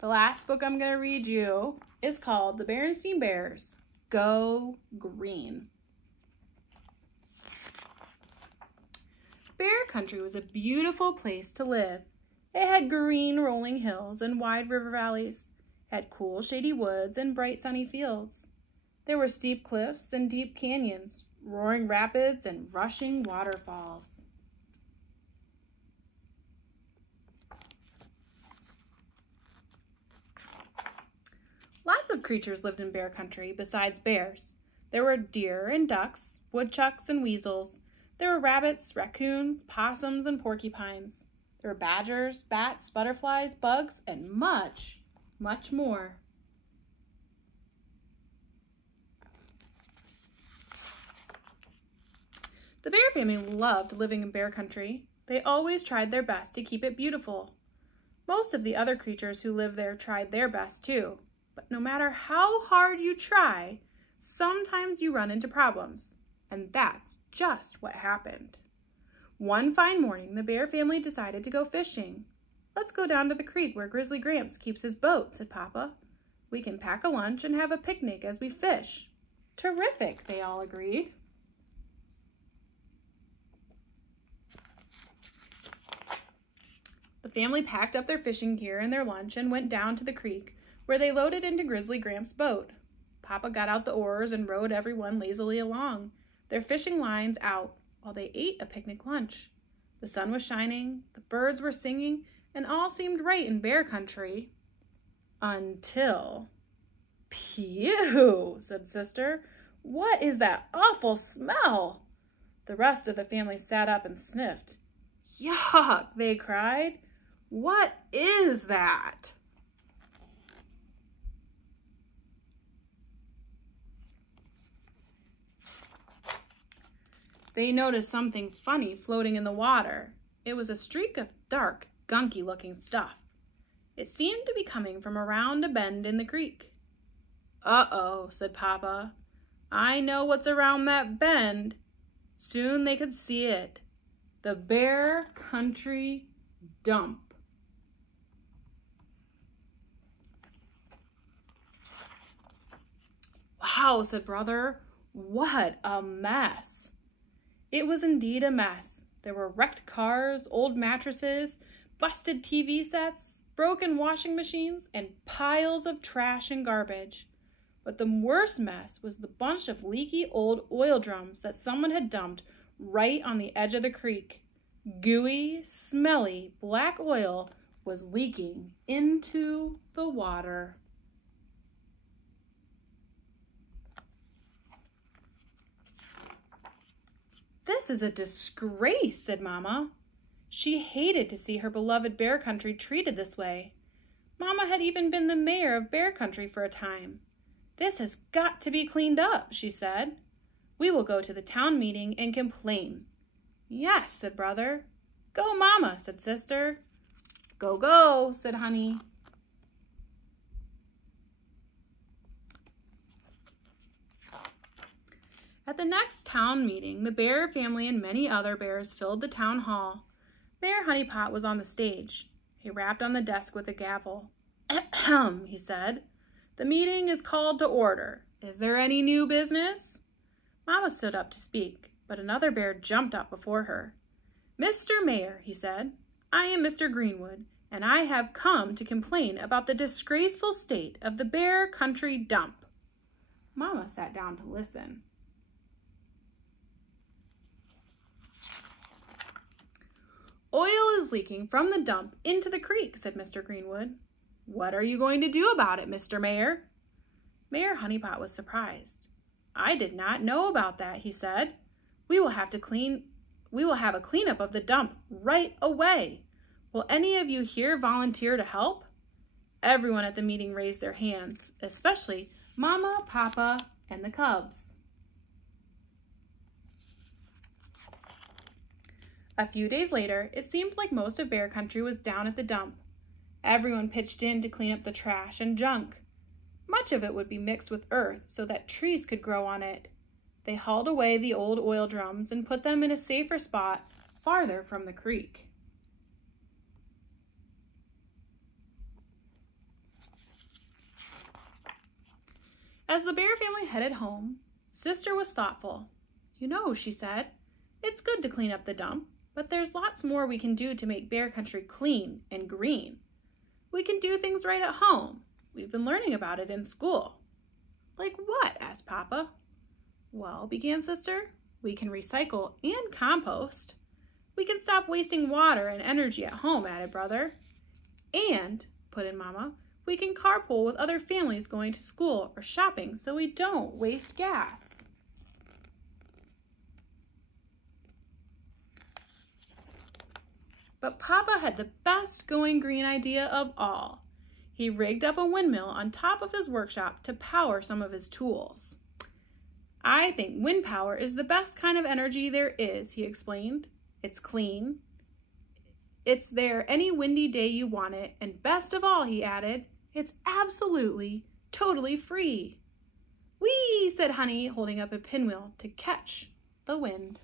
The last book I'm going to read you is called The Berenstain Bears Go Green. Bear Country was a beautiful place to live. It had green rolling hills and wide river valleys. It had cool shady woods and bright sunny fields. There were steep cliffs and deep canyons, roaring rapids and rushing waterfalls. Lots of creatures lived in Bear Country besides bears. There were deer and ducks, woodchucks and weasels. There were rabbits, raccoons, possums, and porcupines. There were badgers, bats, butterflies, bugs, and much, much more. The bear family loved living in Bear Country. They always tried their best to keep it beautiful. Most of the other creatures who lived there tried their best too. But no matter how hard you try, sometimes you run into problems. And that's just what happened. One fine morning, the bear family decided to go fishing. "Let's go down to the creek where Grizzly Gramps keeps his boat," said Papa. "We can pack a lunch and have a picnic as we fish." "Terrific," they all agreed. The family packed up their fishing gear and their lunch and went down to the creek, where they loaded into Grizzly Gramps' boat. Papa got out the oars and rowed everyone lazily along, their fishing lines out, while they ate a picnic lunch. The sun was shining, the birds were singing, and all seemed right in Bear Country. Until... "Phew," said Sister. "What is that awful smell?" The rest of the family sat up and sniffed. "Yuck," they cried. "What is that?" They noticed something funny floating in the water. It was a streak of dark, gunky-looking stuff. It seemed to be coming from around a bend in the creek. "Uh-oh," said Papa. "I know what's around that bend." Soon they could see it. The Bear Country Dump. "Wow," said Brother. "What a mess." It was indeed a mess. There were wrecked cars, old mattresses, busted TV sets, broken washing machines, and piles of trash and garbage. But the worst mess was the bunch of leaky old oil drums that someone had dumped right on the edge of the creek. Gooey, smelly, black oil was leaking into the water. "This is a disgrace," said Mama. She hated to see her beloved Bear Country treated this way. Mama had even been the mayor of Bear Country for a time. "This has got to be cleaned up," she said. "We will go to the town meeting and complain." "Yes," said Brother. "Go, Mama," said Sister. "Go, go," said Honey. At the next town meeting, the bear family and many other bears filled the town hall. Mayor Honeypot was on the stage. He rapped on the desk with a gavel. "Ahem," he said. "The meeting is called to order. Is there any new business?" Mama stood up to speak, but another bear jumped up before her. "Mr. Mayor," he said, "I am Mr. Greenwood, and I have come to complain about the disgraceful state of the Bear Country Dump." Mama sat down to listen. "Oil is leaking from the dump into the creek," said Mr. Greenwood. "What are you going to do about it, Mr. Mayor?" Mayor Honeypot was surprised. "I did not know about that," he said. We will have a cleanup of the dump right away. Will any of you here volunteer to help?" Everyone at the meeting raised their hands, especially Mama, Papa, and the cubs. A few days later, it seemed like most of Bear Country was down at the dump. Everyone pitched in to clean up the trash and junk. Much of it would be mixed with earth so that trees could grow on it. They hauled away the old oil drums and put them in a safer spot farther from the creek. As the Bear family headed home, Sister was thoughtful. "You know," she said, "it's good to clean up the dump, but there's lots more we can do to make Bear Country clean and green. We can do things right at home. We've been learning about it in school." "Like what?" asked Papa. "Well," began Sister, "we can recycle and compost. We can stop wasting water and energy at home," added Brother. "And," put in Mama, "we can carpool with other families going to school or shopping so we don't waste gas." But Papa had the best going green idea of all. He rigged up a windmill on top of his workshop to power some of his tools. "I think wind power is the best kind of energy there is," he explained. "It's clean. It's there any windy day you want it, and best of all," he added, "it's absolutely, totally free." "Whee!" said Honey, holding up a pinwheel to catch the wind.